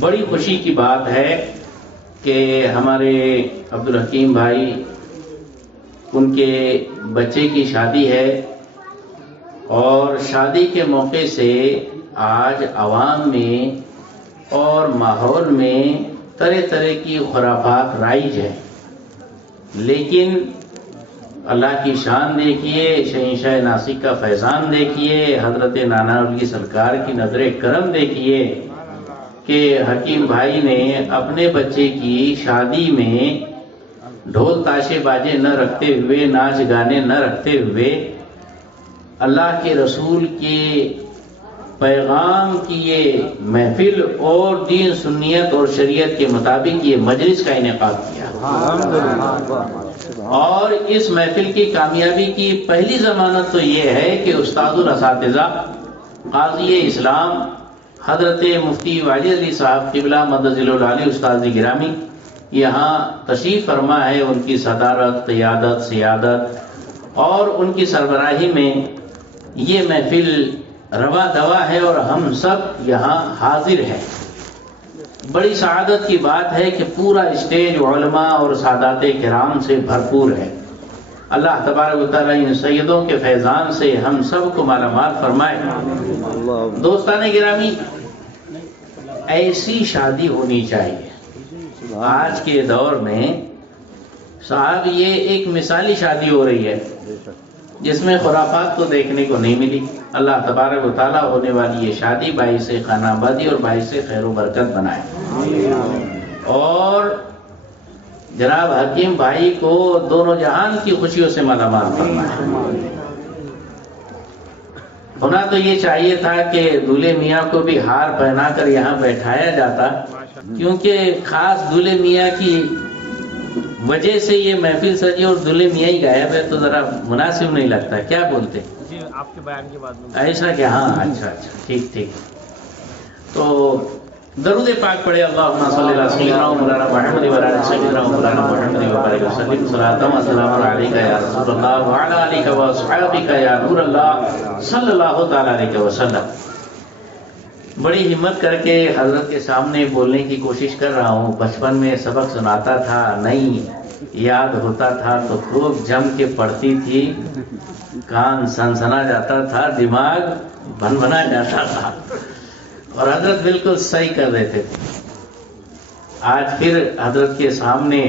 بڑی خوشی کی بات ہے کہ ہمارے عبدالحکیم بھائی، ان کے بچے کی شادی ہے، اور شادی کے موقع سے آج عوام میں اور ماحول میں طرح طرح کی خرافات رائج ہے، لیکن اللہ کی شان دیکھیے، شہنشاہ ناسک کا فیضان دیکھیے، حضرت ناناولی سرکار کی نظر کرم دیکھیے کہ حکیم بھائی نے اپنے بچے کی شادی میں ڈھول تاشے باجے نہ رکھتے ہوئے، ناچ گانے نہ رکھتے ہوئے، اللہ کے رسول کے پیغام کی یہ محفل اور دین سنیت اور شریعت کے مطابق یہ مجلس کا انعقاد کیا، اور اس محفل کی کامیابی کی پہلی ضمانت تو یہ ہے کہ استاد الاساتذہ قاضی اسلام حضرت مفتی واجد علی صاحب قبلہ مدظل العالی استاد گرامی یہاں تشریف فرما ہے، ان کی صدارت، قیادت، سیادت اور ان کی سربراہی میں یہ محفل روا دوا ہے اور ہم سب یہاں حاضر ہیں۔ بڑی سعادت کی بات ہے کہ پورا اسٹیج علماء اور سادات کرام سے بھرپور ہے۔ اللہ تبارک و تعالی ان سیدوں کے فیضان سے ہم سب کو مالا مال فرمائے۔ دوستان گرامی، ایسی شادی ہونی چاہیے آج کے دور میں۔ صاحب یہ ایک مثالی شادی ہو رہی ہے جس میں خرافات تو دیکھنے کو نہیں ملی۔ اللہ تبارک و تعالیٰ ہونے والی یہ شادی باعث خانہ آبادی اور باعث خیر و برکت بنائے، اور جناب حکیم بھائی کو دونوں جہان کی خوشیوں سے مالا مال فرمائے۔ ہونا تو یہ چاہیے تھا کہ دولہے میاں کو بھی ہار پہنا کر یہاں بیٹھایا جاتا، کیونکہ خاص دولہے میاں کی وجہ سے یہ محفل سجی اور دولہے میاں ہی غائب ہے تو ذرا مناسب نہیں لگتا، کیا بولتے؟ جی آپ کے بیان کے بعد ایسا کہ ہاں، اچھا ٹھیک تو درود پاک پڑھے، اللہم صلی اللہ سیدنا و مولانا محمد و علی سیدنا و مولانا محمد و بارک وسلم، صلاۃ و سلام علیک یا رسول اللہ وعلی آلک و اصحابک یا نور اللہ صلی اللہ تعالی علیہ وسلم۔ بڑی ہمت کر کے حضرت کے سامنے بولنے کی کوشش کر رہا ہوں۔ بچپن میں سبق سناتا تھا، نہیں یاد ہوتا تھا تو خوب جم کے پڑھتی تھی، کان سنسنا جاتا تھا، دماغ بھنبھنا جاتا تھا، اور حضرت بالکل صحیح کر دیتے تھے۔ آج پھر حضرت کے سامنے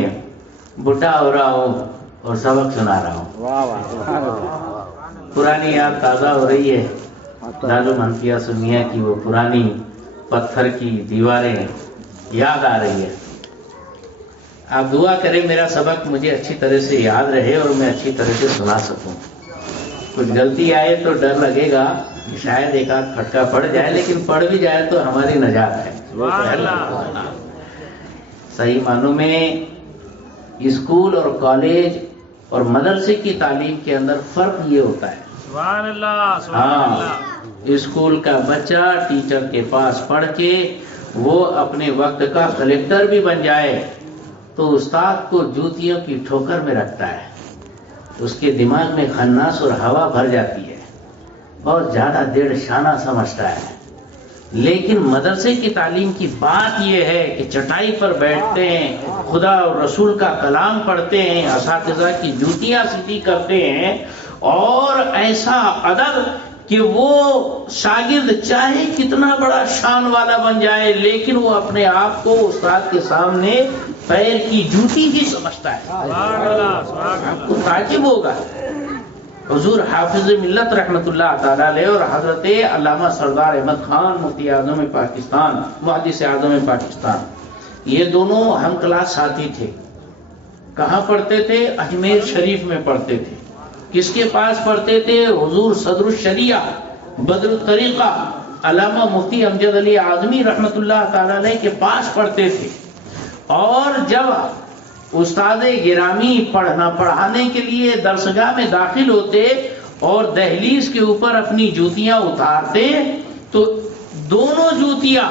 بڈھا ہو رہا ہوں اور سبق سنا رہا ہوں۔ پرانی یاد تازہ ہو رہی ہے، لالو منفیہ سنیا کی وہ پرانی پتھر کی دیواریں یاد آ رہی ہے۔ آپ دعا کریں میرا سبق مجھے اچھی طرح سے یاد رہے اور میں اچھی طرح سے سنا سکوں۔ کچھ غلطی آئے تو ڈر لگے گا کہ شاید ایک آدھ پھٹکا پڑ جائے، لیکن پڑ بھی جائے تو ہماری نجات ہے۔ صحیح معنوں میں اسکول اور کالج اور مدرسے کی تعلیم کے اندر فرق یہ ہوتا ہے، سبحان اللہ، سبحان اللہ۔ اسکول کا بچہ ٹیچر کے پاس پڑھ کے وہ اپنے وقت کا کلیکٹر بھی بن جائے تو استاد کو جوتیوں کی ٹھوکر میں رکھتا ہے، اس کے دماغ میں خناس اور ہوا بھر جاتی ہے، بہت زیادہ دیڑ شانہ سمجھتا ہے۔ لیکن مدرسے کی تعلیم کی بات یہ ہے کہ چٹائی پر بیٹھتے ہیں، خدا اور رسول کا کلام پڑھتے ہیں، اساتذہ کی جوتیاں سیدھی کرتے ہیں، اور ایسا ادب کہ وہ شاگرد چاہے کتنا بڑا شان والا بن جائے لیکن وہ اپنے آپ کو استاد کے سامنے پیر کی جوتی ہی سمجھتا ہے۔ آپ کو تعجب ہوگا، حضور حافظ ملت رحمت اللہ تعالی علیہ اور حضرت علامہ سردار احمد خان مفتی اعظم پاکستان، محدث اعظم پاکستان، یہ دونوں ہم کلاس ساتھی تھے۔ کہاں پڑھتے تھے؟ اجمیر شریف میں پڑھتے تھے۔ کس کے پاس پڑھتے تھے؟ حضور صدر الشریعہ بدر الطریقہ علامہ مفتی امجد علی اعظمی رحمت اللہ تعالی علیہ کے پاس پڑھتے تھے، اور جب استاد گرامی پڑھانے کے لیے درسگاہ میں داخل ہوتے اور دہلیز کے اوپر اپنی جوتیاں اتارتے تو دونوں جوتیاں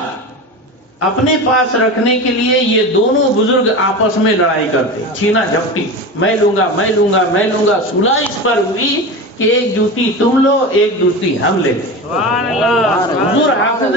اپنے پاس رکھنے کے لیے یہ دونوں بزرگ آپس میں لڑائی کرتے، چھینا جھپٹی، میں لوں گا میں لوں گا میں لوں گا۔ صلح اس پر ہوئی کہ ایک جوتی تم لو، ایک جوتی ہم لے لیں۔ حضور حافظ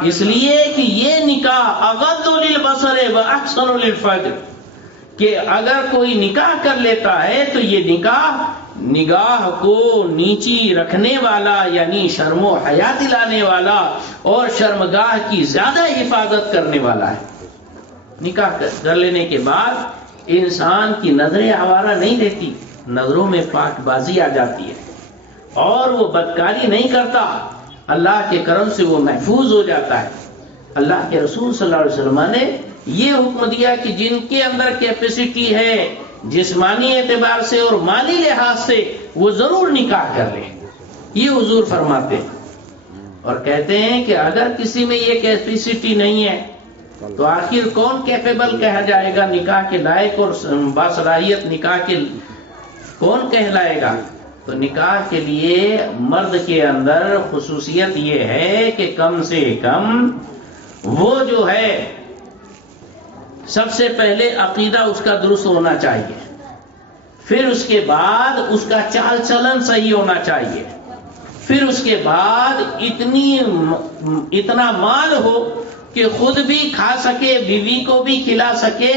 اس لیے کہ یہ نکاح اغض للبصر و احسن للفرج، کہ اگر کوئی نکاح کر لیتا ہے تو یہ نگاہ کو نیچی رکھنے والا، یعنی شرم و حیا دلانے والا اور شرمگاہ کی زیادہ حفاظت کرنے والا ہے۔ نکاح کر لینے کے بعد انسان کی نظریں آوارہ نہیں رہتی، نظروں میں پاک بازی آ جاتی ہے اور وہ بدکاری نہیں کرتا، اللہ کے کرم سے وہ محفوظ ہو جاتا ہے۔ اللہ کے رسول صلی اللہ علیہ وسلم نے یہ حکم دیا کہ جن کے اندر کیپیسٹی ہے جسمانی اعتبار سے اور مالی لحاظ سے، وہ ضرور نکاح کر لیں، یہ حضور فرماتے ہیں۔ اور کہتے ہیں کہ اگر کسی میں یہ کیپیسٹی نہیں ہے تو آخر کون کیپیبل کہا جائے گا، نکاح کے لائق اور باصلاحیت نکاح کے کون کہلائے گا؟ تو نکاح کے لیے مرد کے اندر خصوصیت یہ ہے کہ کم سے کم وہ جو ہے سب سے پہلے عقیدہ اس کا درست ہونا چاہیے، پھر اس کے بعد اس کا چال چلن صحیح ہونا چاہیے، پھر اس کے بعد اتنا مال ہو کہ خود بھی کھا سکے، بیوی کو بھی کھلا سکے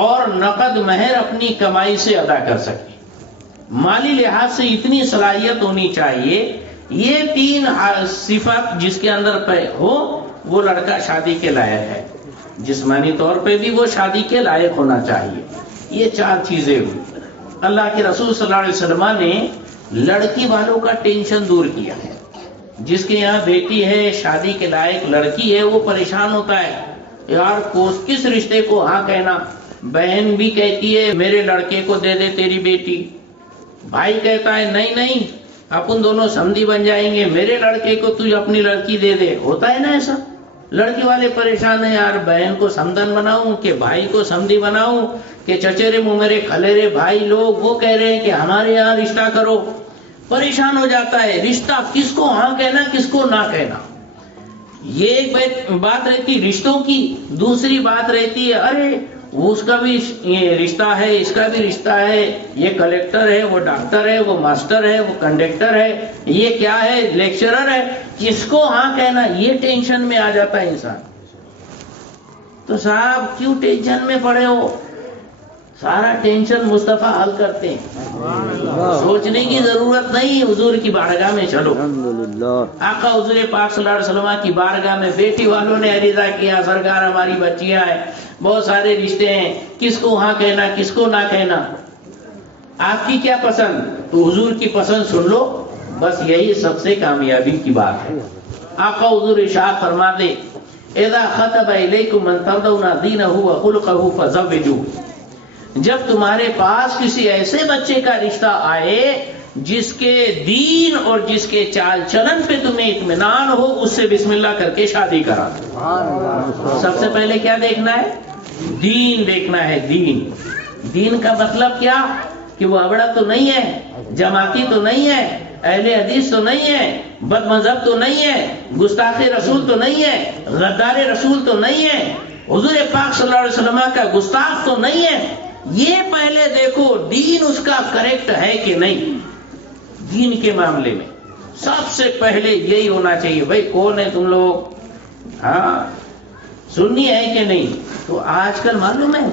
اور نقد مہر اپنی کمائی سے ادا کر سکے۔ مالی لحاظ سے اتنی صلاحیت ہونی چاہیے۔ یہ تین صفات جس کے اندر ہو وہ لڑکا شادی کے لائق ہے، جسمانی طور پہ بھی وہ شادی کے لائق ہونا چاہیے۔ یہ چار چیزیں ہوئی۔ اللہ کے رسول صلی اللہ علیہ وسلم نے لڑکی والوں کا ٹینشن دور کیا ہے۔ جس کے یہاں بیٹی ہے، شادی کے لائق لڑکی ہے، وہ پریشان ہوتا ہے، یار کس رشتے کو ہاں کہنا۔ بہن بھی کہتی ہے میرے لڑکے کو دے دے تیری بیٹی، بھائی کہتا ہے نہیں اپن دونوں سمدھی بن جائیں گے، میرے لڑکے کو تو اپنی لڑکی دے دے۔ ہوتا ہے نا ایسا، لڑکی والے پریشان ہیں، یار بہن کو سمدن بناؤں کہ بھائی کو سمدھی بناؤں کہ چچیرے ممیرے کھلیرے بھائی لوگ وہ کہہ رہے ہیں کہ ہمارے یہاں رشتہ کرو۔ پریشان ہو جاتا ہے، رشتہ کس کو ہاں کہنا کس کو نہ کہنا۔ یہ ایک بات رہتی رشتوں کی، دوسری بات رہتی ہے ارے اس کا بھی یہ رشتہ ہے، اس کا بھی رشتہ ہے، یہ کلیکٹر ہے، وہ ڈاکٹر ہے، وہ ماسٹر ہے، وہ کنڈکٹر ہے، یہ کیا ہے لیکچرر ہے، کس کو ہاں کہنا۔ یہ ٹینشن میں آ جاتا ہے انسان۔ تو صاحب کیوں ٹینشن میں پڑے ہو؟ سارا ٹینشن مصطفیٰ حل کرتے ہیں، سوچنے کی ضرورت نہیں، حضور کی بارگاہ میں چلو۔ آقا حضور پاک صلی اللہ علیہ وسلم کی بارگاہ میں بیٹی والوں نے عریضہ کیا، سرکار ہماری بچیاں ہیں، بہت سارے رشتے ہیں، کس کو ہاں کہنا کس کو نہ کہنا، آپ کی کیا پسند؟ تو حضور کی پسند سن لو، بس یہی سب سے کامیابی کی بات ہے۔ آقا حضور ارشاد فرما دے اذا خطب الیکم من ترضون دینہ وخلقہ فزوجوہ، جب تمہارے پاس کسی ایسے بچے کا رشتہ آئے جس کے دین اور جس کے چال چلن پہ تمہیں اطمینان ہو، اس سے بسم اللہ کر کے شادی کرا۔ سب سے پہلے کیا دیکھنا ہے؟ دین دیکھنا ہے۔ دین کا مطلب کیا؟ کہ وہ ابڑا تو نہیں ہے، جماعتی تو نہیں ہے، اہل حدیث تو نہیں ہے، بد مذہب تو نہیں ہے، گستاخ رسول تو نہیں ہے، غدار رسول تو نہیں ہے، حضور پاک صلی اللہ علیہ وسلم کا گستاخ تو نہیں ہے۔ یہ پہلے دیکھو دین اس کا کریکٹ ہے کہ نہیں۔ دین کے معاملے میں سب سے پہلے یہی ہونا چاہیے، بھائی کون ہے تم لوگ، ہاں سنی ہے کہ نہیں۔ تو آج کل معلوم ہے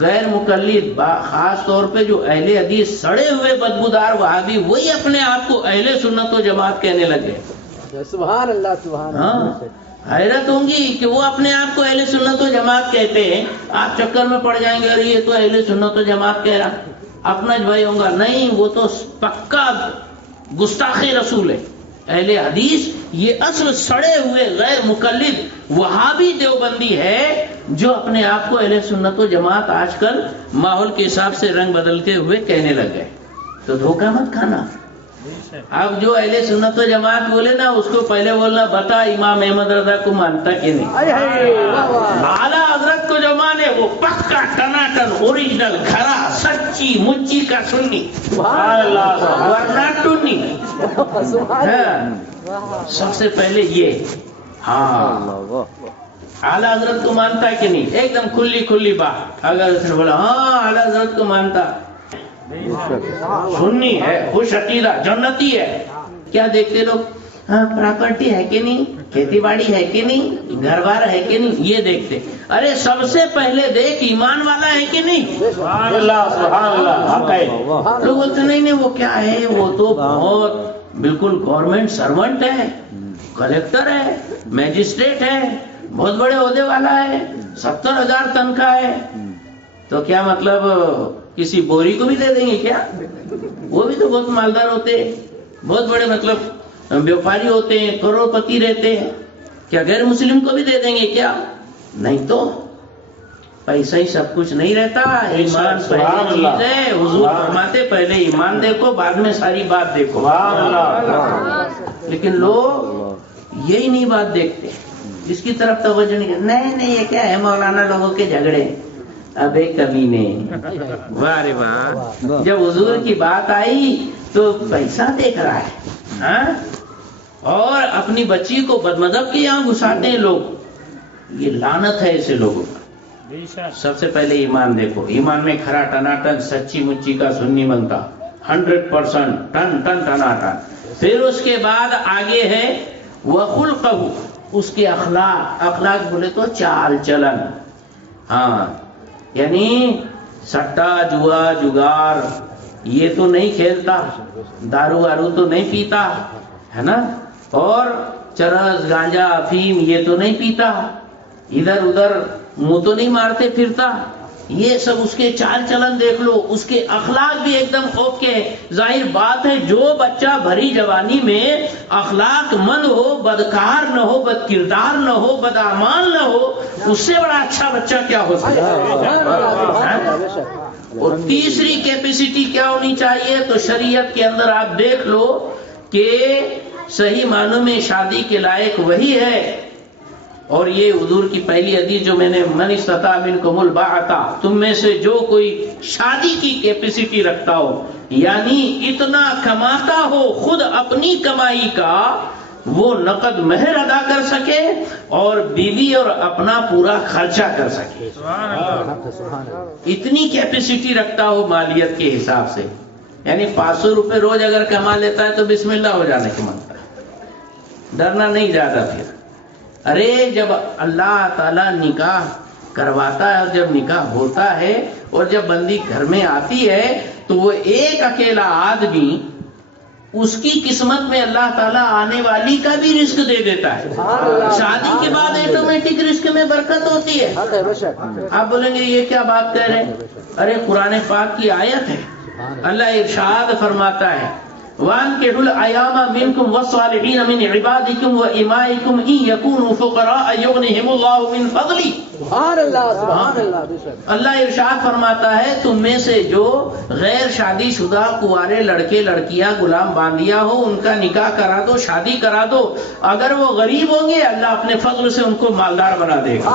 غیر مقلد، خاص طور پہ جو اہل حدیث سڑے ہوئے بدبودار وہابی، وہی اپنے آپ کو اہل سنت و جماعت کہنے لگے۔ سبحان اللہ سبحان اللہ۔ حیرت ہوں گی کہ وہ اپنے آپ کو اہل سنت و جماعت کہتے ہیں، آپ چکر میں پڑ جائیں گے ارے یہ تو اہل سنت و جماعت کہہ رہا، اپنا بھائی ہوں گا، نہیں وہ تو پکا گستاخ رسول ہے۔ اہل حدیث یہ اصل سڑے ہوئے غیر مقلد وہابی دیوبندی ہے جو اپنے آپ کو اہل سنت و جماعت آج کل ماحول کے حساب سے رنگ بدلتے ہوئے کہنے لگ گئے۔ تو دھوکہ مت کھانا۔ اب جو اہل سنت و جماعت بولے نا اس کو پہلے بولنا بتا امام احمد رضا کو مانتا کہ نہیں۔ اعلیٰ حضرت کو جو مانے وہ پکا ٹناٹن اوریجنل گھرا سچی مچی کا سنی، ورنہ ٹنی۔ سب سے پہلے یہ ہاں اعلیٰ حضرت کو مانتا کہ نہیں، ایک دم کھلی بات۔ اگر اس نے بولا ہاں اعلیٰ حضرت کو مانتا، سنی ہے، خوش عقیدہ، جنتی ہے، کیا دیکھتے لوگ ہاں پراپرٹی ہے کہ نہیں, کھیتی باڑی ہے کہ نہیں, گھر بار ہے کہ نہیں, یہ دیکھتے. ارے سب سے پہلے دیکھ ایمان والا ہے کہ نہیں. سبحان اللہ سبحان اللہ. لوگ بولتے نہیں وہ کیا ہے, وہ تو بہت بالکل گورنمنٹ سرونٹ ہے, کلیکٹر ہے, میجسٹریٹ ہے, بہت بڑے عہدے والا ہے, 70,000 تنخواہ ہے. تو کیا مطلب کسی بوری کو بھی دے دیں گے کیا؟ وہ بھی تو بہت مالدار ہوتے ہیں, بہت بڑے مطلب ویوپاری ہوتے ہیں, کروڑ پتی رہتے ہیں. کیا غیر مسلم کو بھی دے دیں گے کیا؟ نہیں تو پیسہ ہی سب کچھ نہیں رہتا. ایمان پہلی چیز ہے. حضور فرماتے پہلے ایمان دیکھو بعد میں ساری بات دیکھو. لیکن لوگ یہی نہیں بات دیکھتے, اس کی طرف توجہ نہیں. یہ کیا ہے مولانا لوگوں کے جھگڑے, ابے کمینے. واہ رے واہ. جب حضور کی بات آئی تو پیسہ دیکھ رہا ہے اور اپنی بچی کو بدمذہب کے یہاں گھساتے ہیں لوگ. یہ لعنت ہے ایسے لوگوں کا. سب سے پہلے ایمان دیکھو. ایمان میں کھرا ٹناٹن سچی مچی کا سنی بنتا 100% ٹن ٹن ٹناٹن. پھر اس کے بعد آگے ہے وخلقہ, اس کے اخلاق. اخلاق بولے تو چال چلن. ہاں یعنی سٹا جوا جگار یہ تو نہیں کھیلتا, دارو وارو تو نہیں پیتا ہے نا, اور چرس گانجا افیم یہ تو نہیں پیتا, ادھر ادھر منہ تو نہیں مارتے پھرتا. یہ سب اس کے چال چلن دیکھ لو. اس کے اخلاق بھی ایک دم اوکے. ظاہر بات ہے جو بچہ بھری جوانی میں اخلاق مند ہو, بدکار نہ ہو, بد کردار نہ ہو, بدامان نہ ہو, اس سے بڑا اچھا بچہ کیا ہو سکتا ہے. اور تیسری کیپیسٹی کیا ہونی چاہیے, تو شریعت کے اندر آپ دیکھ لو کہ صحیح معنوں میں شادی کے لائق وہی ہے. اور یہ حضور کی پہلی حدیث جو میں نے من استطاع منکم الباءۃ, تم میں سے جو کوئی شادی کی کیپیسٹی رکھتا ہو, یعنی اتنا کماتا ہو خود اپنی کمائی کا, وہ نقد مہر ادا کر سکے اور بیوی اور اپنا پورا خرچہ کر سکے. اتنی کیپیسٹی رکھتا ہو مالیت کے حساب سے. یعنی 500 روپے روز اگر کما لیتا ہے تو بسم اللہ ہو جانے کی مانگتا ہے, ڈرنا نہیں زیادہ. پھر ارے جب اللہ تعالیٰ نکاح کرواتا ہے اور جب نکاح ہوتا ہے اور جب بندی گھر میں آتی ہے تو وہ ایک اکیلا آدمی, اس کی قسمت میں اللہ تعالیٰ آنے والی کا بھی رزق دے دیتا ہے. شادی کے بعد آٹومیٹک رزق میں برکت ہوتی ہے. آپ بولیں گے یہ کیا بات کہہ رہے ہیں؟ ارے قرآن پاک کی آیت ہے. اللہ ارشاد فرماتا ہے وَأَنكِحُوا الْأَيَامَ مِنكُمْ وَالصَّالِحِينَ مِنْ عِبَادِكُمْ وَإِمَائِكُمْ إِنْ يَكُونُوا فُقَرَاءَ يُغْنِهِمُ اللَّهُ مِنْ فَضْلِهِ. سبحان اللہ سبحان اللہ. اللہ ارشاد فرماتا ہے تم میں سے جو غیر شادی شدہ کنوارے لڑکے لڑکیاں غلام باندیا ہو, ان کا نکاح کرا دو, شادی کرا دو. اگر وہ غریب ہوں گے اللہ اپنے فضل سے ان کو مالدار بنا دے گا.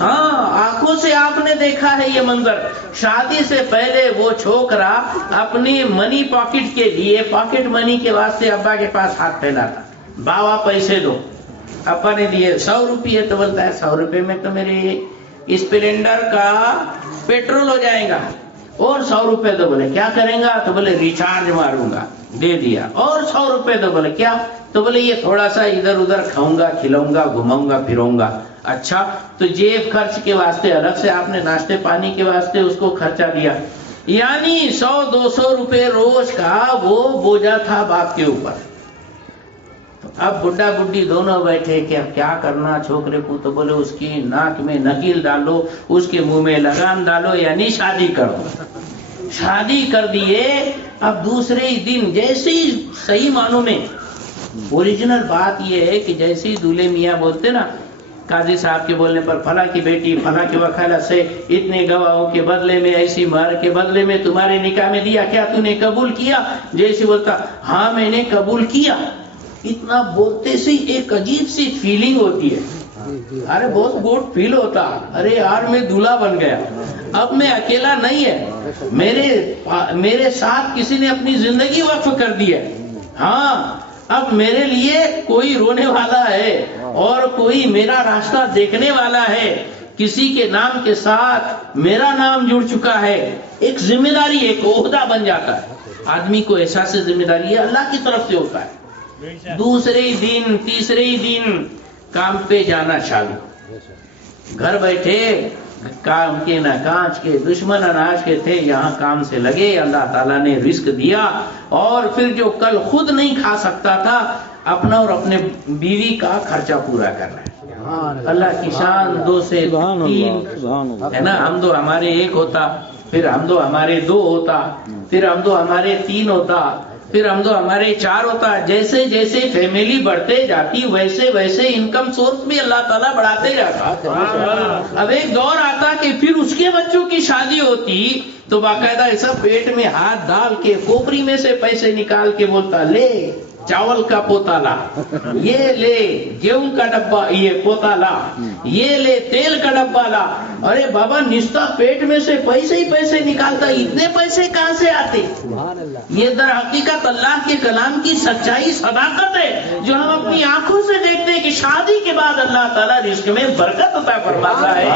ہاں آنکھوں سے آپ نے دیکھا ہے یہ منظر. شادی سے پہلے وہ چھوکرا اپنی منی پاکٹ کے لیے, پاکٹ منی کے واسطے ابا کے پاس ہاتھ پھیلاتا, باوا پیسے دو. ابا نے دیے 100 روپیے, تو بولتا ہے 100 روپے میں تو میرے اسپلینڈر کا پیٹرول ہو جائے گا. اور 100 روپے تو بولے کیا کریں گا, تو بولے ریچارج ماروں گا. دے دیا. اور 100 روپے تو بولے کیا, تو بولے یہ تھوڑا سا ادھر ادھر کھاؤں گا, کھلاؤں گا, گھماؤں گا, پھروں گا. اچھا تو جیب خرچ کے واسطے الگ سے آپ نے ناشتے پانی کے واسطے اس کو خرچہ دیا. یعنی 100-200 روپے روز کا وہ بوجھا تھا باپ کے اوپر. اب بڈھا بڈھی دونوں بیٹھے کہ اب کیا کرنا چھوکرے کو, تو بولے اس کی ناک میں نکیل ڈالو, اس کے منہ میں لگام ڈالو, یعنی شادی کرو. شادی کر دیے. اب دوسرے ہی دن جیسے ہی صحیح معنوں میں اوریجنل بات یہ ہے کہ جیسے ہی دولہے میاں بولتے نا قاضی صاحب کے بولنے پر فلاں کی بیٹی فلاں کی وکالت سے اتنے گواہوں کے بدلے میں ایسی مہر کے بدلے میں تمہارے نکاح میں دیا, کیا تو نے قبول کیا؟ جیسے بولتا ہاں میں نے قبول کیا. اتنا بولتے سے ایک عجیب سی فیلنگ ہوتی ہے. ارے بہت گڈ فیل ہوتا, ارے یار میں دولہا بن گیا, اب میں اکیلا نہیں ہے, میرے ساتھ کسی نے اپنی زندگی وقف کر دی ہے. ہاں اب میرے لیے کوئی رونے والا ہے اور کوئی میرا راستہ دیکھنے والا ہے, کسی کے نام کے ساتھ میرا نام جڑ چکا ہے. ایک ذمہ داری, ایک عہدہ بن جاتا ہے. آدمی کو احساس ذمہ داری ہے اللہ کی طرف سے ہوتا ہے. دوسرے ہی دن تیسرے ہی دن کام پہ جانا چالو، گھر بیٹھے کام کے نہ کانچ کے، دشمن اناج کے تھے، یہاں کام سے لگے، اللہ تعالیٰ نے رزق دیا، اور پھر جو کل خود نہیں کھا سکتا تھا اپنا اور اپنے بیوی کا خرچہ پورا کر رہا ہے۔ اللہ کی شان، 2 سے 3 ہے نا، ہم دو ہمارے 1 ہوتا، پھر ہم دو ہمارے 2 ہوتا، پھر ہم دو ہمارے 3 ہوتا، پھر ہم دو ہمارے 4 ہوتا۔ جیسے جیسے فیملی بڑھتے جاتی ویسے ویسے انکم سورس بھی اللہ تعالیٰ بڑھاتے جاتا۔ اب ایک دور آتا کہ پھر اس کے بچوں کی شادی ہوتی تو باقاعدہ ایسا پیٹ میں ہاتھ ڈال کے کھوپڑی میں سے پیسے نکال کے بولتا، لے چاول کا پوتا لا، یہ لے گیہوں کا ڈبہ، یہ پوتا لا، یہ لے تیل کا ڈبہ لا۔ ارے بابا نشتہ پیٹ میں سے پیسے ہی پیسے نکالتا، اتنے پیسے کہاں سے آتے؟ یہ در حقیقت اللہ کے کلام کی سچائی صداقت ہے جو ہم اپنی آنکھوں سے دیکھتے ہیں کہ شادی کے بعد اللہ تعالیٰ رزق میں برکت عطا فرماتا ہے۔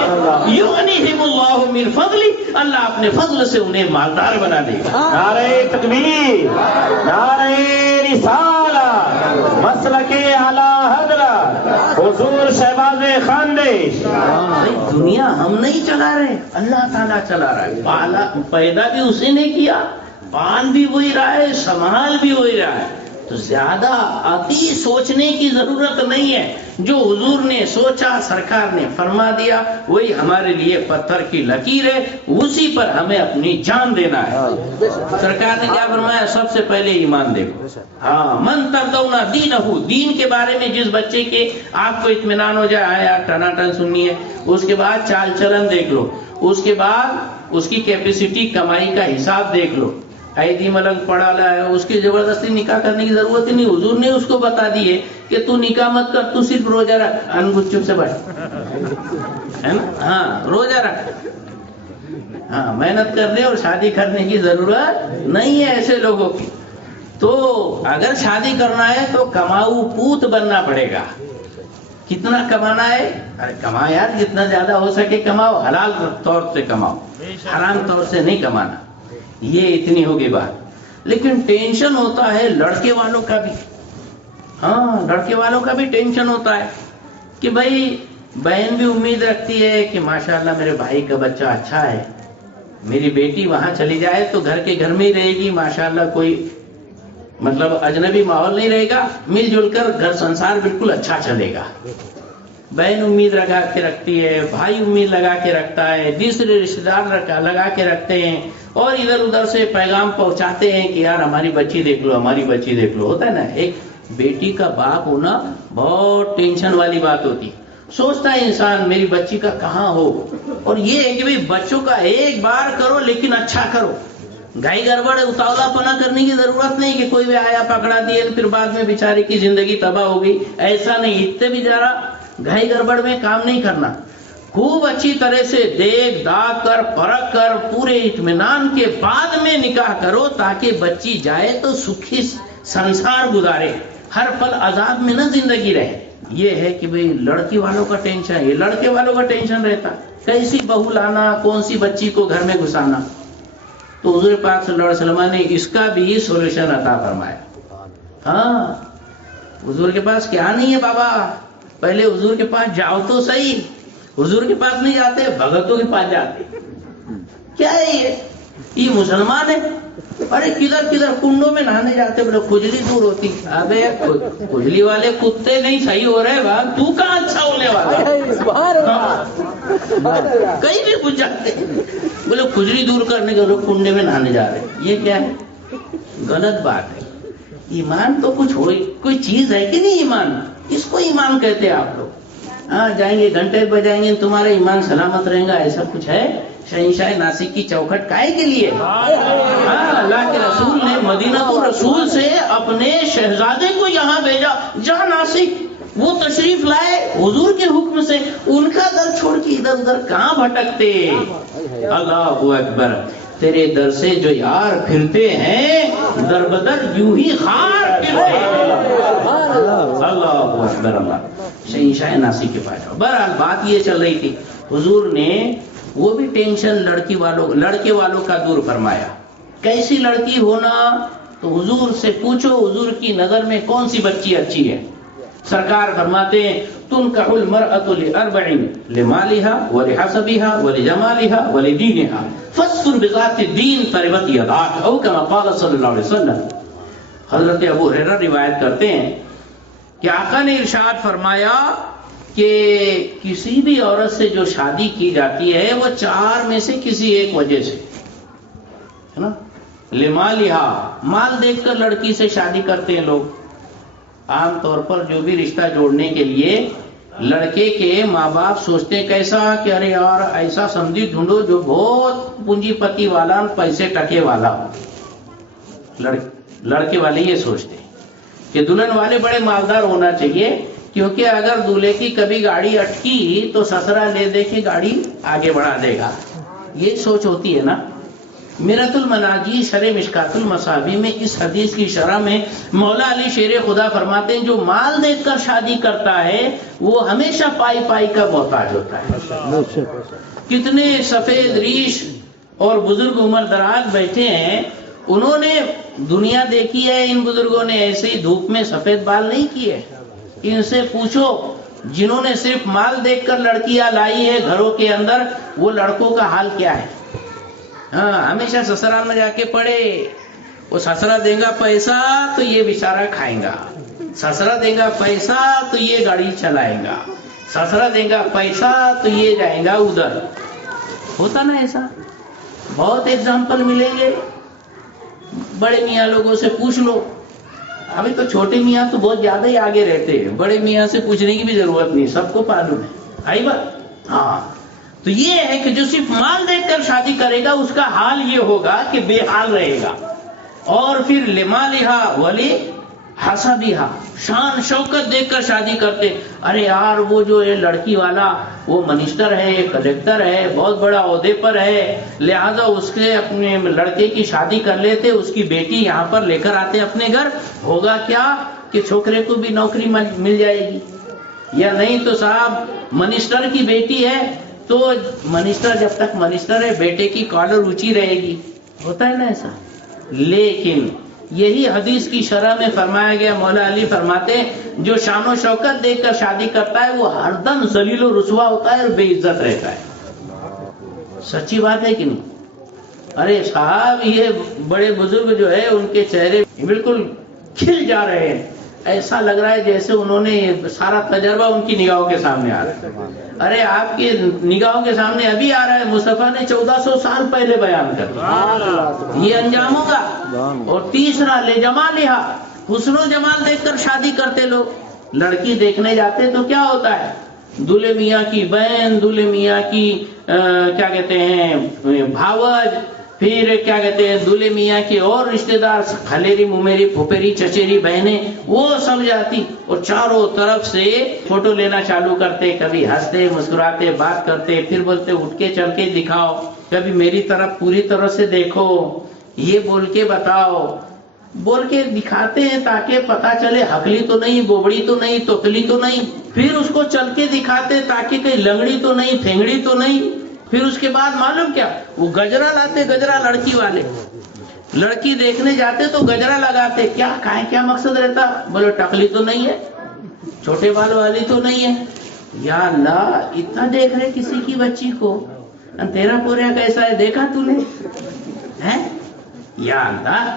یغنیہم اللہ من فضلہ، اللہ اپنے فضل سے انہیں مالدار بنا دے گا۔ نعرہ تکبیر، نعرہ رسالہ، مسلک اعلی حضرت حضور شہباز خاندیش۔ دنیا ہم نہیں چلا رہے، اللہ تعالیٰ چلا رہا ہے۔ پیدا بھی اسی نے کیا، پال بھی وہی رہا ہے، سنبھال بھی وہی رہا ہے۔ تو زیادہ عتی سوچنے کی ضرورت نہیں ہے، جو حضور نے سوچا سرکار نے فرما دیا وہی ہمارے لیے پتھر کی لکیر ہے، اسی پر ہمیں اپنی جان دینا ہے۔ سرکار نے کیا فرمایا؟ سب سے پہلے ایمان دیکھو۔ ہاں، من ترضون دینہ، دین کے بارے میں جس بچے کے آپ کو اطمینان ہو جائے، آیا ٹناٹن سننی ہے، اس کے بعد چال چلن دیکھ لو، اس کے بعد اس کی کیپیسٹی کمائی کا حساب دیکھ لو۔ ایدی ملنگ پڑھا لا ہے، اس کی زبردستی نکاح کرنے کی ضرورت ہی نہیں، حضور نے اس کو بتا دی ہے کہ تو نکاح مت کر، تو صرف روزہ رکھ، انگوش چپ سے بیٹھ، ہے نا؟ ہاں روزہ رکھ، ہاں محنت کر دے، اور شادی کرنے کی ضرورت نہیں ہے ایسے لوگوں کی۔ تو اگر شادی کرنا ہے تو کماؤ پوت بننا پڑے گا۔ کتنا کمانا ہے؟ ارے کما یار، جتنا زیادہ ہو سکے کماؤ، حلال طور سے کماؤ، حرام طور سے نہیں کمانا۔ یہ اتنی ہوگی بات۔ لیکن ٹینشن ہوتا ہے لڑکے والوں کا بھی، ہاں لڑکے والوں کا بھی ٹینشن ہوتا ہے کہ بھائی بہن بھی امید رکھتی ہے کہ ماشاءاللہ میرے بھائی کا بچہ اچھا ہے، میری بیٹی وہاں چلی جائے تو گھر کے گھر میں ہی رہے گی، ماشاءاللہ کوئی مطلب اجنبی ماحول نہیں رہے گا، مل جل کر گھر سنسار بالکل اچھا چلے گا۔ بہن امید لگا کے رکھتی ہے، بھائی امید لگا کے رکھتا ہے، دوسرے رشتے دار لگا کے رکھتے ہیں، اور ادھر ادھر سے پیغام پہنچاتے ہیں کہ یار ہماری بچی دیکھ لو، ہماری بچی دیکھ لو۔ ہوتا ہے نا، ایک بیٹی کا باپ ہونا بہت ٹینشن والی بات ہوتی، سوچتا ہے انسان میری بچی کا کہاں ہو۔ اور یہ ہے کہ بھئی بچوں کا ایک بار کرو لیکن اچھا کرو، گائی گڑبڑ اتاولا پنا کرنے کی ضرورت نہیں کہ کوئی بھی آیا پکڑا دیے پھر بعد میں بیچارے کی زندگی تباہ ہو گئی، ایسا نہیں، اتنے بھی ذرا گائی گڑبڑ میں کام نہیں کرنا۔ خوب اچھی طرح سے دیکھ داغ کر پرکھ کر پورے اطمینان کے بعد میں نکاح کرو، تاکہ بچی جائے تو سکھی سنسار گزارے، ہر پل عذاب میں نہ زندگی رہے۔ یہ ہے کہ بھئی لڑکی والوں کا ٹینشن ہے، لڑکے والوں کا ٹینشن رہتا کیسی بہو لانا، کون سی بچی کو گھر میں گھسانا۔ تو حضور پاک صلی اللہ علیہ وسلم نے اس کا بھی سولوشن عطا فرمایا۔ ہاں حضور کے پاس کیا نہیں ہے بابا، پہلے حضور کے پاس جاؤ تو صحیح، حضور کے پاس نہیں جاتے، بھگتوں کے پاس جاتے۔ کیا ہے یہ مسلمان ہے؟ ارے کدھر کدھر کنڈوں میں نہانے جاتے، بولے کھجلی دور ہوتی۔ ابے کھجلی والے کتے نہیں صحیح ہو رہے بھاگ، تو کہاں اچھا ہونے والا؟ کہیں بھی پوچھ جاتے، بولے کھجلی دور کرنے کے لوگ کنڈے میں نہانے جا رہے، یہ کیا ہے؟ غلط بات ہے۔ ایمان تو کچھ ہو، کوئی چیز ہے کہ نہیں ایمان؟ اس کو ایمان کہتے ہیں آپ لوگ۔ ہاں جائیں گے گھنٹے بجائیں گے تمہارا ایمان سلامت رہے گا، ایسا کچھ ہے؟ شہنشاہ ناسک کی چوکھٹ کائے کے لیے؟ ہاں اللہ کے رسول نے مدینہ رسول سے اپنے شہزادے کو یہاں بھیجا، جہاں ناسک وہ تشریف لائے حضور کے حکم سے، ان کا در چھوڑ کے ادھر ادھر کہاں بھٹکتے؟ اللہ اکبر، تیرے در سے جو یار پھرتے ہیں در بدر یوں ہی خار پھرتے ہیں۔ اللہ اکبر، اللہ شہنشاہ ناسک کے پاس۔ بہرحال بات یہ چل رہی تھی، حضور نے وہ بھی ٹینشن لڑکے والوں کا دور فرمایا۔ کیسی لڑکی ہونا تو حضور سے پوچھو حضور کی نظر میں کون سی بچی اچھی ہے؟ سرکار فرماتے ہیں تنکح المرأة لأربع لمالها ولحسبها ولجمالها ولدینها فاصبر بذات الدین تربت یداک او کما قال صلی اللہ علیہ وسلم۔ حضرت ابو ہریرہ روایت کرتے ہیں کہ آقا نے ارشاد فرمایا کہ کسی بھی عورت سے جو شادی کی جاتی ہے وہ چار میں سے کسی ایک وجہ سے ہے نا، لمالہا، مال دیکھ کر لڑکی سے شادی کرتے ہیں لوگ۔ عام طور پر جو بھی رشتہ جوڑنے کے لیے لڑکے کے ماں باپ سوچتے ہیں کیسا کہ ارے یار ایسا سمجھی ڈھونڈو جو بہت پونجی پتی والا، پیسے ٹکے والا ہو۔ لڑکے والے یہ سوچتے ہیں کہ دلہن والے بڑے مالدار ہونا چاہیے، کیونکہ اگر دولہے کی کبھی گاڑی اٹکی تو سسرا لے دے کے گاڑی آگے بڑھا دے گا، یہ سوچ ہوتی ہے نا۔ میرۃ المناجی شرح مشکات المصابیح میں اس حدیث کی شرح میں مولا علی شیر خدا فرماتے ہیں جو مال دیکھ کر شادی کرتا ہے وہ ہمیشہ پائی پائی کا محتاج ہوتا ہے۔ کتنے سفید ریش اور بزرگ عمر دراز بیٹھے ہیں، انہوں نے دنیا دیکھی ہے، ان بزرگوں نے ایسے ہی دھوپ میں سفید بال نہیں کیے۔ ان سے پوچھو جنہوں نے صرف مال دیکھ کر لڑکیاں لائی ہے گھروں کے اندر، وہ لڑکوں کا حال کیا ہے؟ ہاں، ہمیشہ سسرال میں جا کے پڑے، وہ سسرا دے گا پیسہ تو یہ بیچارہ کھائیں گا، سسرا دے گا پیسہ تو یہ گاڑی چلائے گا، سسرا دے گا پیسہ تو یہ جائے گا ادھر۔ ہوتا نا ایسا، بہت ایگزامپل ملیں گے۔ بڑے میاں لوگوں سے پوچھ لو، ابھی تو چھوٹے میاں تو بہت زیادہ ہی آگے رہتے ہیں، بڑے میاں سے پوچھنے کی بھی ضرورت نہیں، سب کو معلوم ہے۔ آئی بات؟ ہاں، تو یہ ہے کہ جو صرف مال دیکھ کر شادی کرے گا اس کا حال یہ ہوگا کہ بے حال رہے گا۔ اور پھر لمالہا ولی حسبہا، شان شوکت دیکھ کر شادی کرتے، ارے یار وہ جو ہے لڑکی والا وہ منسٹر ہے، کلیکٹر ہے، بہت بڑا عہدے پر ہے، لہذا اس کے اپنے لڑکے کی شادی کر لیتے، اس کی بیٹی یہاں پر لے کر آتے اپنے گھر، ہوگا کیا کہ چھوکرے کو بھی نوکری مل جائے گی، یا نہیں تو صاحب منسٹر کی بیٹی ہے تو منسٹر جب تک منسٹر ہے بیٹے کی کالر اونچی رہے گی، ہوتا ہے نا ایسا۔ لیکن یہی حدیث کی شرح میں فرمایا گیا، مولا علی فرماتے ہیں جو شان و شوکت دیکھ کر شادی کرتا ہے وہ ہر دم ذلیل و رسوا ہوتا ہے اور بے عزت رہتا ہے۔ سچی بات ہے کہ نہیں؟ ارے صاحب یہ بڑے بزرگ جو ہے ان کے چہرے بالکل کھل جا رہے ہیں، ایسا لگ رہا ہے جیسے انہوں نے سارا تجربہ ان کی نگاہوں کے سامنے آ رہا ہے۔ ارے آپ کی نگاہوں کے سامنے ابھی آ رہا ہے، مصطفیٰ نے 1400 سال پہلے بیان کر دیا، یہ انجام ہوگا۔ اور تیسرا لجمالہا، حسن و جمال دیکھ کر شادی کرتے لوگ، لڑکی دیکھنے جاتے تو کیا ہوتا ہے، دولہے میاں کی بہن، دولہے میاں کی کیا کہتے ہیں بھاوج، پھر کیا کہتے ہیں دولہے میاں کے اور رشتہ دار، خلیری ممیری پھوپھیری چچیری بہنیں، وہ سب جاتی اور چاروں طرف سے فوٹو لینا چالو کرتے، کبھی ہنستے مسکراتے بات کرتے، پھر بولتے اٹھ کے چل کے دکھاؤ، کبھی میری طرف پوری طرح سے دیکھو، یہ بول کے بتاؤ، بول کے دکھاتے ہیں تاکہ پتا چلے ہکلی تو نہیں، بوبڑی تو نہیں، توتلی تو نہیں، پھر اس کو چل کے دکھاتے تاکہ کہیں لنگڑی تو نہیں، پھینگڑی تو نہیں۔ پھر اس کے بعد معلوم کیا، وہ گجرا لاتے، گجرا لڑکی والے، لڑکی دیکھنے جاتے تو گجرا لگاتے، کیا کہیں کیا مقصد رہتا، بولے ٹکلی تو نہیں ہے، چھوٹے بال والی تو نہیں ہے۔ یا اللہ، اتنا دیکھ رہے کسی کی بچی کو، تیرا پوریا کیسا ہے دیکھا تو نے ہے؟ یا اللہ،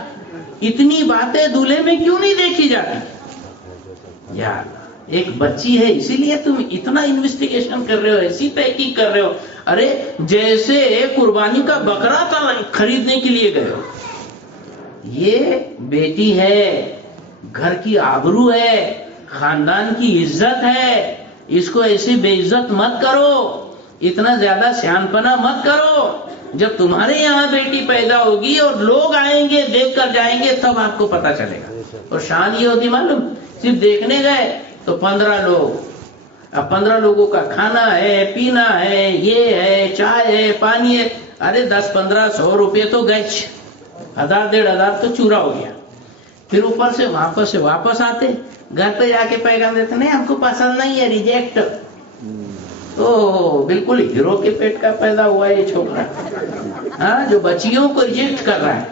اتنی باتیں دولہے میں کیوں نہیں دیکھی جاتی؟ یا اللہ، ایک بچی ہے اسی لیے تم اتنا انویسٹیگیشن کر رہے ہو، ایسی تحقیق کر رہے ہو، ارے جیسے قربانی کا بکرا تھا خریدنے کے لیے گئے ہو۔ یہ بیٹی ہے، گھر کی آبرو ہے، خاندان کی عزت ہے، اس کو ایسی بے عزت مت کرو، اتنا زیادہ سیان پنا مت کرو۔ جب تمہارے یہاں بیٹی پیدا ہوگی اور لوگ آئیں گے دیکھ کر جائیں گے تب آپ کو پتا چلے گا۔ اور شان یہ ہوتی معلوم، صرف دیکھنے گئے تو 15 لوگ، اب 15 لوگوں کا کھانا ہے، پینا ہے، یہ ہے، چائے ہے، پانی ہے، ارے 10 15 100 روپے تو گئے، 1000 1500 تو چورا ہو گیا۔ پھر اوپر سے واپس آتے، گھر پہ جا کے پیغام دیتے نہیں ہم کو پسند نہیں ہے، ریجیکٹ۔ تو بالکل ہیرو کے پیٹ کا پیدا ہوا ہے یہ چھوکرا، ہاں، جو بچیوں کو ریجیکٹ کر رہا ہے،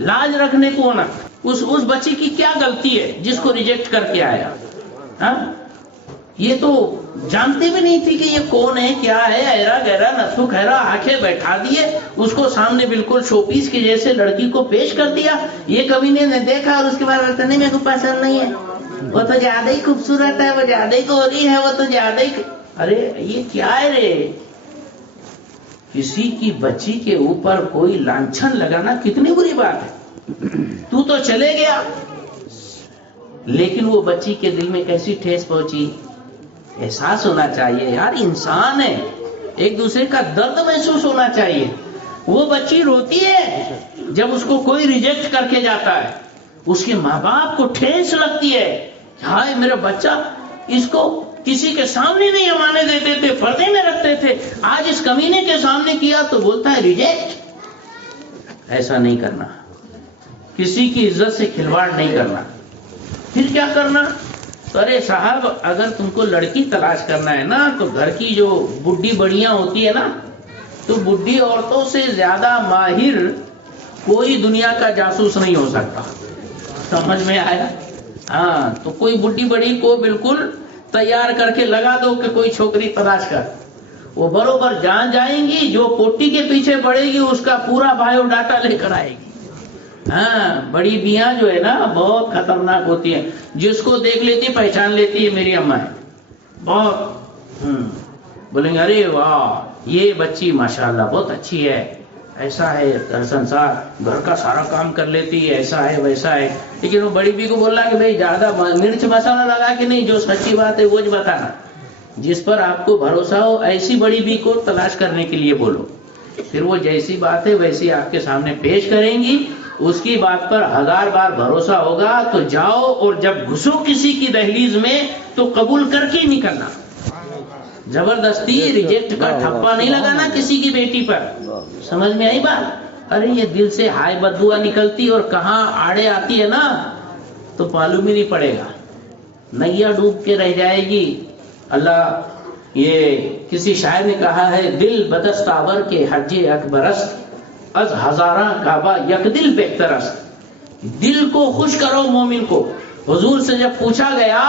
لاج رکھنے کو نہ۔ اس بچی کی کیا غلطی ہے جس کو ریجیکٹ کر کے آیا؟ ہاں یہ تو جانتے بھی نہیں تھی کہ یہ کون ہے، کیا ہے، ایرا گہرا نسو خیرا، آنکھیں بیٹھا دیے، اس کو سامنے بالکل شو پیس کے جیسے لڑکی کو پیش کر دیا. یہ کبھی نے دیکھا اور اس کے بعد نہیں میرے کو پسند نہیں ہے، وہ تو زیادہ ہی خوبصورت ہے، وہ زیادہ ہی گوری ہے، وہ تو زیادہ ہی. ارے یہ کیا ہے رے؟ کسی کی بچی کے اوپر کوئی لانچھن لگانا کتنی بری بات ہے. تو چلے گیا، لیکن وہ بچی کے دل میں کیسی ٹھیس پہنچی؟ احساس ہونا چاہیے یار، انسان ہے، ایک دوسرے کا درد محسوس ہونا چاہیے. وہ بچی روتی ہے جب اس کو کوئی ریجیکٹ کر کے جاتا ہے، اس کے ماں باپ کو ٹھیس لگتی ہے، ہائے میرا بچہ، اس کو کسی کے سامنے نہیں امانے دیتے تھے، پردے میں رکھتے تھے، آج اس کمینے کے سامنے کیا تو بولتا ہے ریجیکٹ. ایسا نہیں کرنا، کسی کی عزت سے کھلواڑ نہیں کرنا. پھر کیا کرنا؟ تو ارے صاحب اگر تم کو لڑکی تلاش کرنا ہے نا تو گھر کی جو بڈھی بڑیاں ہوتی ہے نا، تو بڈھی عورتوں سے زیادہ ماہر کوئی دنیا کا جاسوس نہیں ہو سکتا. سمجھ میں آیا؟ ہاں تو کوئی بڈھی بڑی کو بالکل تیار کر کے لگا دو کہ کوئی چھوکری تلاش کر، وہ بروبر جان جائیں گی، جو پوٹی کے پیچھے پڑے گی اس کا پورا بایو ڈاٹا لے کر آئے گی. ہاں بڑی بیاں جو ہے نا بہت خطرناک ہوتی ہیں، جس کو دیکھ لیتی پہچان لیتی ہے میری اماں ہے بہت. بولیں گے ارے واہ یہ بچی ماشاءاللہ بہت اچھی ہے، ایسا ہے سنسار، گھر کا سارا کام کر لیتی ہے، ایسا ہے ویسا ہے. لیکن وہ بڑی بی کو بولنا کہ بھئی زیادہ مرچ مسالہ لگا کے نہیں، جو سچی بات ہے وہ بتانا، جس پر آپ کو بھروسہ ہو ایسی بڑی بی کو تلاش کرنے کے لیے بولو. پھر وہ جیسی بات ہے ویسی آپ کے سامنے پیش کریں گی، اس کی بات پر 1000 بار بھروسہ ہوگا تو جاؤ، اور جب گھسو کسی کی دہلیز میں تو قبول کر کے نکلنا. زبردستی ریجیکٹ کا ٹھپا نہیں لگانا کسی کی بیٹی پر. سمجھ میں آئی بات؟ ارے یہ دل سے ہائے بددعا نکلتی اور کہاں آڑے آتی ہے نا تو معلوم ہی نہیں پڑے گا، نیا ڈوب کے رہ جائے گی. اللہ، یہ کسی شاعر نے کہا ہے، دل بدستاور کے حج اکبرست، از ہزاراں کعبہ یک دل بہترست. دل کو خوش کرو مومن کو. حضور سے جب پوچھا گیا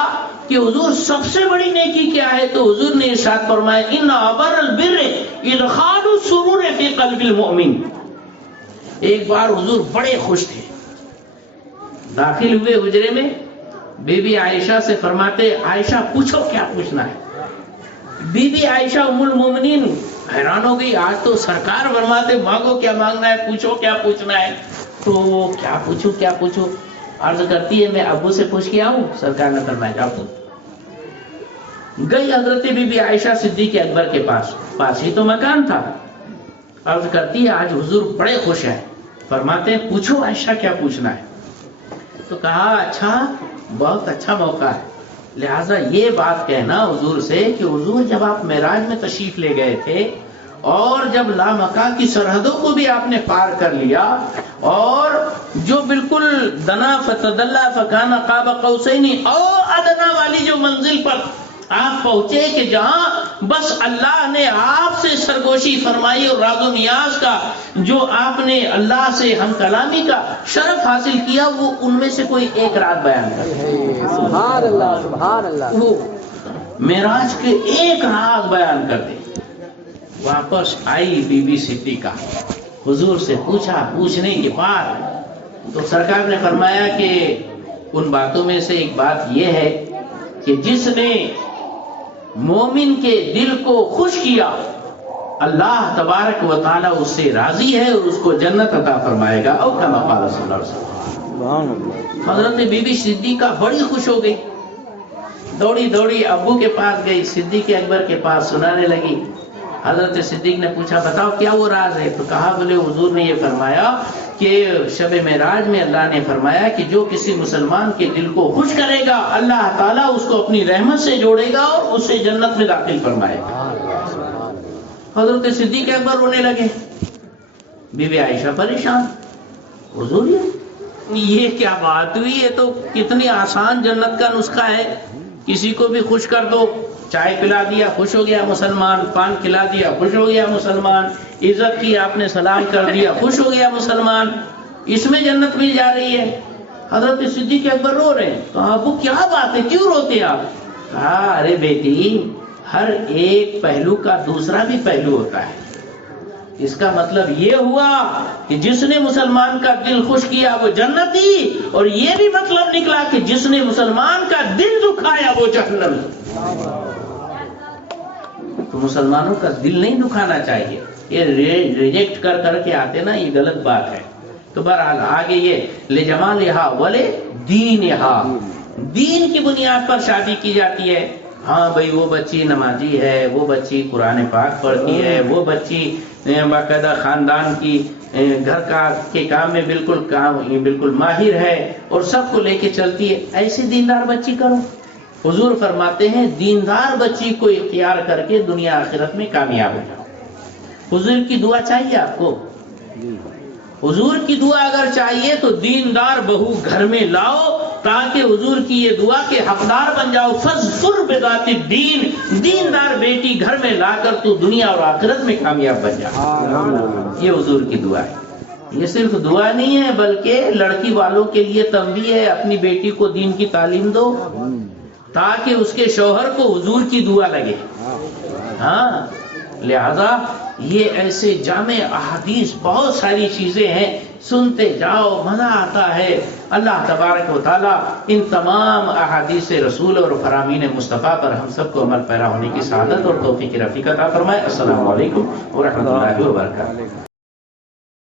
کہ حضور سب سے بڑی نیکی کیا ہے تو حضور نے ارشاد فرمایا ان ابر البر ادخال السرور فی قلب المؤمن. ایک بار حضور بڑے خوش تھے، داخل ہوئے حجرے میں، بی بی عائشہ سے فرماتے عائشہ پوچھو کیا پوچھنا ہے. بی بی عائشہ ام المومنین حیران ہو گئی، آج تو سرکار فرماتے مانگو کیا مانگنا ہے، پوچھو کیا پوچھنا ہے. تو کیا پوچھوں عرض کرتی ہے میں ابو سے پوچھ کے آؤں. سرکار نے فرمایا جاؤ. گئی حضرت بی بی عائشہ صدیق اکبر کے پاس ہی تو مکان تھا. عرض کرتی ہے آج حضور بڑے خوش ہیں، فرماتے ہیں پوچھو عائشہ کیا پوچھنا ہے. تو کہا اچھا بہت اچھا موقع ہے، لہٰذا یہ بات کہنا حضور سے کہ حضور جب آپ معراج میں تشریف لے گئے تھے اور جب لامکہ کی سرحدوں کو بھی آپ نے پار کر لیا اور جو بالکل دنا فتدلا فکان قاب قوسین او ادنا والی جو منزل پر آپ پہنچے کہ جہاں بس اللہ نے آپ سے سرگوشی فرمائی اور راز و نیاز کا جو آپ نے اللہ سے ہم کلامی کا شرف حاصل کیا، وہ ان میں سے کوئی ایک رات بیان کر. سبحان اللہ سبحان اللہ. وہ معراج کے ایک راز بیان کر دے. واپس آئی بی بی صدیقہ، حضور سے پوچھنے کے بعد تو سرکار نے فرمایا کہ ان باتوں میں سے ایک بات یہ ہے کہ جس نے مومن کے دل کو خوش کیا اللہ تبارک و تعالی اس سے راضی ہے اور اس کو جنت عطا فرمائے گا. او کما قال صلی اللہ علیہ وسلم. حضرت بی بی صدیقہ بڑی خوش ہو گئی، دوڑی ابو کے پاس گئی، صدیق اکبر کے پاس سنانے لگی. حضرت صدیق نے پوچھا بتاؤ کیا وہ راز ہے. تو کہا بولے حضور نے یہ فرمایا کہ شب معراج میں اللہ نے فرمایا کہ جو کسی مسلمان کے دل کو خوش کرے گا اللہ تعالیٰ اس کو اپنی رحمت سے جوڑے گا اور اسے جنت میں داخل فرمائے گا. حضرت صدیق اکبر رونے لگے، بی بی عائشہ پریشان، حضور یہ کیا بات ہوئی، یہ تو کتنی آسان جنت کا نسخہ ہے، کسی کو بھی خوش کر دو، چائے پلا دیا خوش ہو گیا مسلمان، پان کھلا دیا خوش ہو گیا مسلمان، عزت کی آپ نے سلام کر دیا خوش ہو گیا مسلمان، اس میں جنت مل جا رہی ہے. حضرت صدیق اکبر رو رہے ہیں. کہا ابو کیا بات ہے, کیوں روتے ہیں آپ؟ کہا ارے بیٹی, ہر ایک پہلو کا دوسرا بھی پہلو ہوتا ہے. اس کا مطلب یہ ہوا کہ جس نے مسلمان کا دل خوش کیا وہ جنتی, اور یہ بھی مطلب نکلا کہ جس نے مسلمان کا دل دکھایا وہ جہنمی. تو مسلمانوں کا دل نہیں دکھانا چاہیے. یہ ریجیکٹ کر کر کے آتے نا, یہ غلط بات ہے. تو بہرحال آگے یہ لجمالہا ولے دینہا, دین کی بنیاد پر شادی کی جاتی ہے. ہاں بھئی وہ بچی نمازی ہے, وہ بچی قرآن پاک پڑھتی ہے, وہ بچی باقاعدہ خاندان کی گھر کا کے کام میں بالکل ماہر ہے اور سب کو لے کے چلتی ہے. ایسی دیندار بچی کرو. حضور فرماتے ہیں دیندار بچی کو اختیار کر کے دنیا آخرت میں کامیاب ہو جاؤ. حضور کی دعا چاہیے آپ کو؟ حضور کی دعا اگر چاہیے تو دیندار بہو گھر میں لاؤ تاکہ حضور کی یہ دعا کے حقدار بن جاؤ. فاظفر بذات الدین, دیندار بیٹی گھر میں لا کر تو دنیا اور آخرت میں کامیاب بن جاؤ. یہ حضور کی دعا ہے. یہ صرف دعا نہیں ہے بلکہ لڑکی والوں کے لیے تنبیہ ہے, اپنی بیٹی کو دین کی تعلیم دو تاکہ اس کے شوہر کو حضور کی دعا لگے. ہاں, لہذا یہ ایسے جامع احادیث بہت ساری چیزیں ہیں, سنتے جاؤ مزہ آتا ہے. اللہ تبارک و تعالیٰ ان تمام احادیث رسول اور فرامین مصطفیٰ پر ہم سب کو عمل پیرا ہونے کی سعادت اور توفیق رفیق عطا فرمائے. السلام علیکم ورحمۃ اللہ وبرکاتہ.